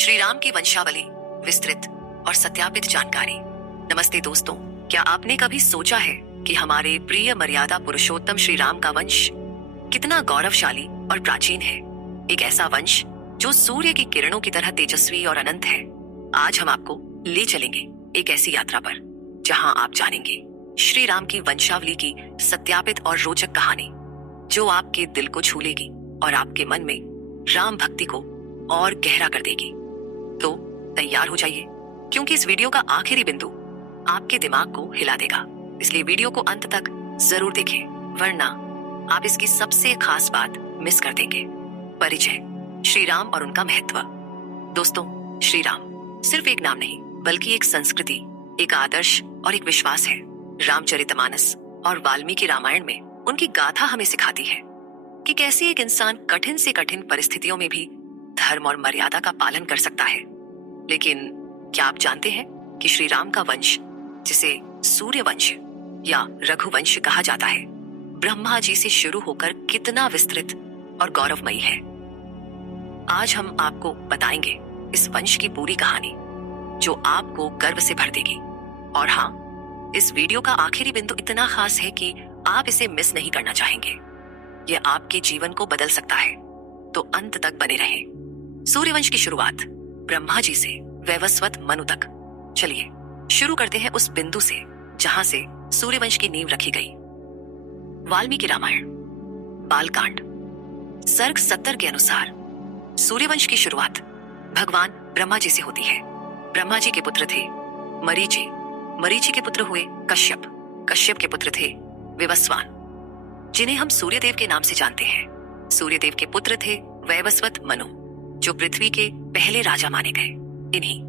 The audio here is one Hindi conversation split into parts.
श्री राम की वंशावली, विस्तृत और सत्यापित जानकारी। नमस्ते दोस्तों, क्या आपने कभी सोचा है कि हमारे प्रिय मर्यादा पुरुषोत्तम श्री राम का वंश कितना गौरवशाली और प्राचीन है। एक ऐसा वंश जो सूर्य की किरणों की तरह तेजस्वी और अनंत है। आज हम आपको ले चलेंगे एक ऐसी यात्रा पर जहां आप जानेंगे श्री राम की वंशावली की सत्यापित और रोचक कहानी, जो आपके दिल को छू लेगी और आपके मन में राम भक्ति को और गहरा कर देगी। तो तैयार हो जाइए, क्योंकि इस वीडियो का आखिरी बिंदु आपके दिमाग को हिला देगा। इसलिए वीडियो को अंत तक जरूर देखें, वरना आप इसकी सबसे खास बात मिस कर देंगे। परिचय, श्री राम और उनका महत्व। दोस्तों, श्री राम सिर्फ एक नाम नहीं, बल्कि एक संस्कृति, एक आदर्श और एक विश्वास है। रामचरितमानस और वाल्मीकि रामायण में उनकी गाथा हमें सिखाती है कि कैसे एक इंसान कठिन से कठिन परिस्थितियों में भी धर्म और मर्यादा का पालन कर सकता है। लेकिन क्या आप जानते हैं कि श्री राम का वंश, जिसे सूर्य वंश या रघुवंश कहा जाता है, ब्रह्मा जी से शुरू होकर कितना विस्तृत और गौरवमयी है। आज हम आपको बताएंगे इस वंश की पूरी कहानी, जो आपको गर्व से भर देगी। और हाँ, इस वीडियो का आखिरी बिंदु इतना खास है कि आप इसे मिस नहीं करना चाहेंगे। यह आपके जीवन को बदल सकता है, तो अंत तक बने रहें। सूर्यवंश की शुरुआत ब्रह्मा जी से वैवस्वत मनु तक। चलिए शुरू करते हैं उस बिंदु से जहां से सूर्यवंश की नींव रखी गई। वाल्मीकि रामायण बालकांड सर्ग 70 के अनुसार सूर्यवंश की शुरुआत भगवान ब्रह्मा जी से होती है। ब्रह्मा जी के पुत्र थे मरीचि, मरीचि के पुत्र हुए कश्यप, कश्यप के पुत्र थे विवस्वान, जिन्हें हम सूर्यदेव के नाम से जानते हैं। सूर्यदेव के पुत्र थे वैवस्वत मनु, जो पृथ्वी के पहले राजा माने गए। इन्हीं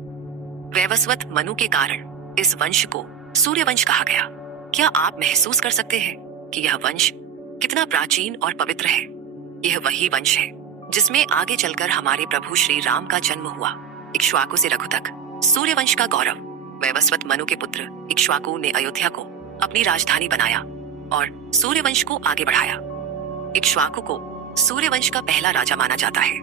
वैवस्वत मनु के कारण इस वंश को सूर्यवंश कहा गया। क्या आप महसूस कर सकते हैं कि यह वंश कितना प्राचीन और पवित्र है? यह वही वंश है जिसमें आगे चलकर हमारे प्रभु श्री राम का जन्म हुआ। इक्ष्वाकु से रघु तक सूर्यवंश का गौरव। वैवस्वत मनु के पुत्र इक्ष्वाकु ने अयोध्या को अपनी राजधानी बनाया और सूर्यवंश को आगे बढ़ाया। इक्ष्वाकु को सूर्यवंश का पहला राजा माना जाता है।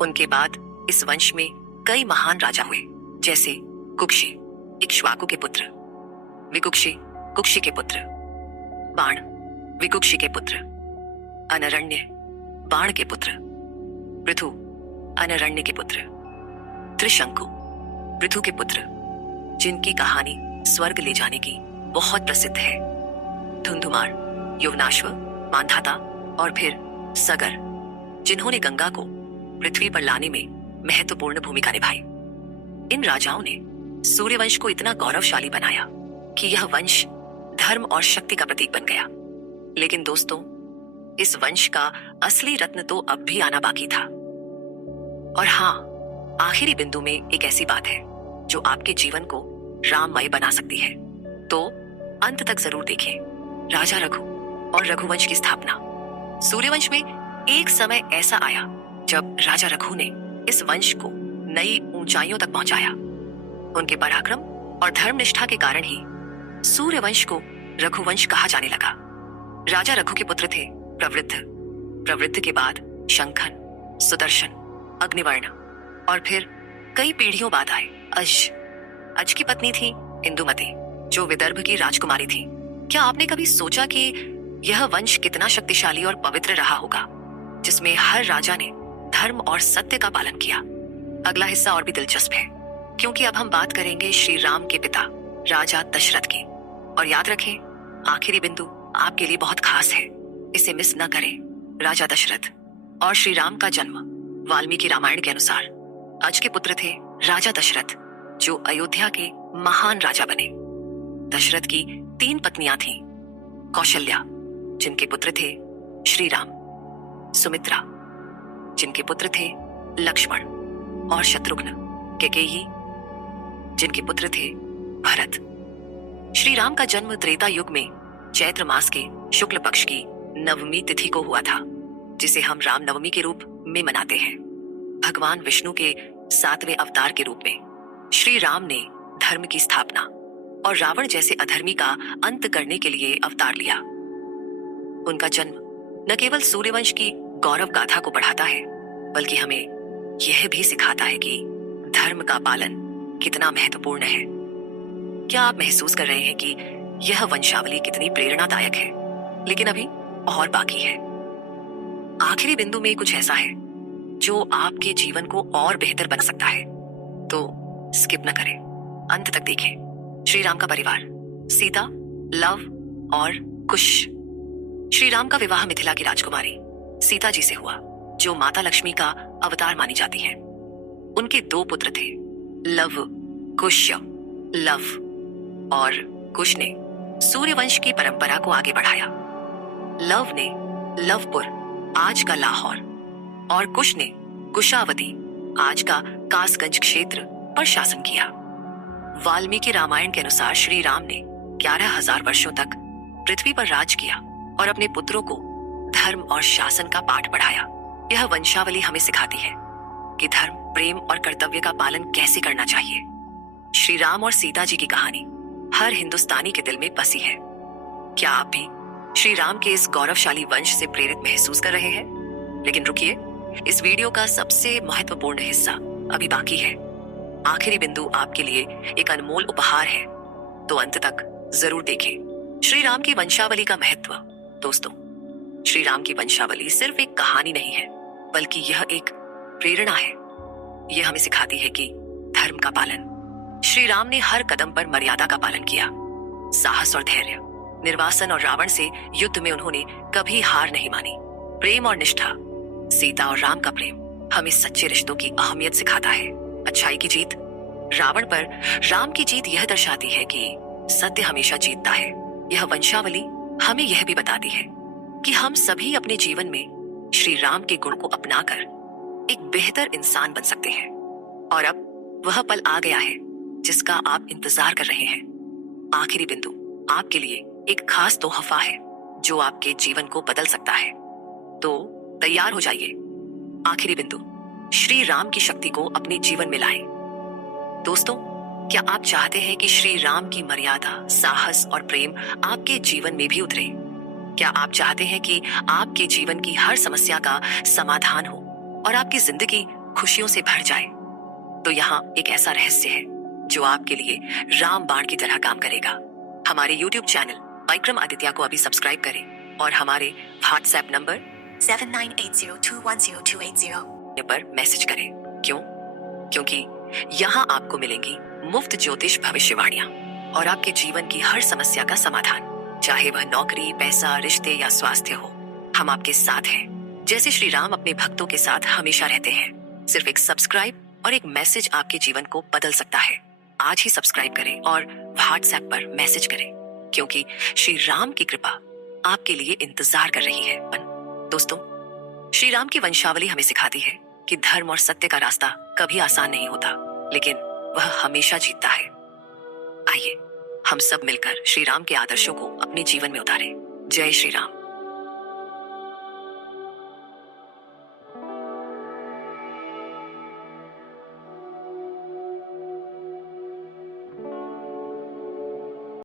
उनके बाद इस वंश में कई महान राजा हुए, जैसे कुक्षी, इक्ष्वाकु के पुत्र, विकुक्षी, कुक्षी के पुत्र, बाण, विकुक्षी के पुत्र, अनरण्य, बाण के पुत्र, पृथु, अनरण्य के पुत्र, त्रिशंकु, पृथु के पुत्र, जिनकी कहानी स्वर्ग ले जाने की बहुत प्रसिद्ध है, धुंधुमार, यवनाश्व, मांधाता और फिर सगर, जिन्होंने गंगा को पृथ्वी पर लाने में महत्वपूर्ण भूमिका निभाई। इन राजाओं ने सूर्यवंश को इतना गौरवशाली बनाया कि यह वंश धर्म और शक्ति का प्रतीक बन गया। लेकिन दोस्तों, इस वंश का असली रत्न तो अब भी आना बाकी था। और हाँ, आखिरी बिंदु में एक ऐसी बात है जो आपके जीवन को राममय बना सकती है। तो अंत तक जरूर देखें। राजा रघु और रघुवंश की स्थापना। सूर्यवंश में एक समय ऐसा आया जब राजा रघु ने इस वंश को नई ऊंचाइयों तक पहुंचाया। उनके पराक्रम और धर्मनिष्ठा के कारण ही सूर्यवंश को रघुवंश कहा जाने लगा। राजा रघु के पुत्र थे प्रवृद्ध, प्रवृद्ध के बाद शंखन, सुदर्शन, अग्निवर्ण और फिर कई पीढ़ियों बाद आए अज। अज की पत्नी थी इंदुमती, जो विदर्भ की राजकुमारी थी। क्या आपने कभी सोचा कि यह वंश कितना शक्तिशाली और पवित्र रहा होगा, जिसमें हर राजा ने धर्म और सत्य का पालन किया? अगला हिस्सा और भी दिलचस्प है, क्योंकि अब हम बात करेंगे श्री राम के पिता राजा दशरथ की। और याद रखें, आखिरी बिंदु आपके लिए बहुत खास है, इसे मिस न करें। राजा दशरथ और श्री राम का जन्म वाल्मीकि रामायण के अनुसार अज के पुत्र थे राजा दशरथ, जो अयोध्या के महान राजा बने। दशरथ की 3 पत्नियां थीं। कौशल्या, जिनके पुत्र थे श्री राम, सुमित्रा, जिनके पुत्र थे लक्ष्मण और शत्रुघ्न, कैकेयी, जिनके पुत्र थे भरत। श्री राम का जन्म त्रेता युग में चैत्र मास के शुक्ल पक्ष की नवमी तिथि को हुआ था, जिसे हम राम नवमी के रूप में मनाते हैं। भगवान विष्णु के 7वें अवतार के रूप में श्री राम ने धर्म की स्थापना और रावण जैसे अधर्मी का अंत करने के लिए अवतार लिया। उनका जन्म न केवल सूर्यवंश की गौरव गाथा को बढ़ाता है, बल्कि हमें यह भी सिखाता है कि धर्म का पालन कितना महत्वपूर्ण है। क्या आप महसूस कर रहे हैं कि यह वंशावली कितनी प्रेरणादायक है? लेकिन अभी और बाकी है। आखिरी बिंदु में कुछ ऐसा है जो आपके जीवन को और बेहतर बना सकता है। तो स्किप न करें, अंत तक देखें। श्री राम का परिवार, सीता, लव और कुश। श्री राम का विवाह मिथिला की राजकुमारी सीता जी से हुआ, जो माता लक्ष्मी का अवतार मानी जाती है। उनके 2 पुत्र थे, लव कुश। लव और कुश ने सूर्यवंश की परंपरा को आगे बढ़ाया। लव ने लवपुर, आज का लाहौर, और कुश ने कुशावती, आज का कासगंज क्षेत्र पर शासन किया। वाल्मीकि रामायण के अनुसार श्री राम ने 11,000 वर्षों तक पृथ्वी पर राज किया और अपने पुत्रों को धर्म और शासन का पाठ पढ़ाया। यह वंशावली हमें सिखाती है कि धर्म, प्रेम और कर्तव्य का पालन कैसे करना चाहिए। श्री राम और सीता जी की कहानी हर हिंदुस्तानी के दिल में बसी है। क्या आप भी श्री राम के इस गौरवशाली वंश से प्रेरित महसूस कर रहे हैं? लेकिन रुकिए, इस वीडियो का सबसे महत्वपूर्ण हिस्सा अभी बाकी है। आखिरी बिंदु आपके लिए एक अनमोल उपहार है, तो अंत तक जरूर देखें। श्री राम की वंशावली का महत्व। दोस्तों, श्री राम की वंशावली सिर्फ एक कहानी नहीं है, बल्कि यह एक प्रेरणा है। यह हमें सिखाती है कि धर्म का पालन। श्री राम ने हर कदम पर मर्यादा का पालन किया। साहस और धैर्य, निर्वासन और रावण से युद्ध में उन्होंने कभी हार नहीं मानी। प्रेम और निष्ठा, सीता और राम का प्रेम हमें सच्चे रिश्तों की अहमियत सिखाता है। अच्छाई की जीत, रावण पर राम की जीत यह दर्शाती है कि सत्य हमेशा जीतता है। यह वंशावली हमें यह भी बताती है कि हम सभी अपने जीवन में श्री राम के गुण को अपनाकर एक बेहतर इंसान बन सकते हैं। और अब वह पल आ गया है जिसका आप इंतजार कर रहे हैं। आखिरी बिंदु आपके लिए एक खास तोहफा है जो आपके जीवन को बदल सकता है। तो तैयार हो जाइए। आखिरी बिंदु, श्री राम की शक्ति को अपने जीवन में लाएं। दोस्तों, क्या आप चाहते हैं कि श्री राम की मर्यादा, साहस और प्रेम आपके जीवन में भी उतरे? क्या आप चाहते हैं कि आपके जीवन की हर समस्या का समाधान हो और आपकी जिंदगी खुशियों से भर जाए? तो यहाँ एक ऐसा रहस्य है जो आपके लिए राम बाण की तरह काम करेगा। हमारे YouTube चैनल विक्रम आदित्य को अभी सब्सक्राइब करें और हमारे WhatsApp नंबर 7980210280 पर मैसेज करें। क्यों? क्योंकि यहाँ आपको मिलेंगी मुफ्त ज्योतिष भविष्यवाणियां और आपके जीवन की हर समस्या का समाधान, चाहे वह नौकरी, पैसा, रिश्ते या स्वास्थ्य हो। हम आपके साथ हैं, जैसे श्री राम अपने भक्तों के साथ हमेशा रहते हैं। सिर्फ एक सब्सक्राइब और एक मैसेज आपके जीवन को बदल सकता है। आज ही सब्सक्राइब करें और WhatsApp पर मैसेज करें, क्योंकि श्री राम की कृपा आपके लिए इंतजार कर रही है। दोस्तों, श्री राम की वंशावली हमें सिखाती है कि धर्म और सत्य का रास्ता कभी आसान नहीं होता, लेकिन वह हमेशा जीतता है। आइए हम सब मिलकर श्री राम के आदर्शों को अपने जीवन में उतारें। जय श्री राम।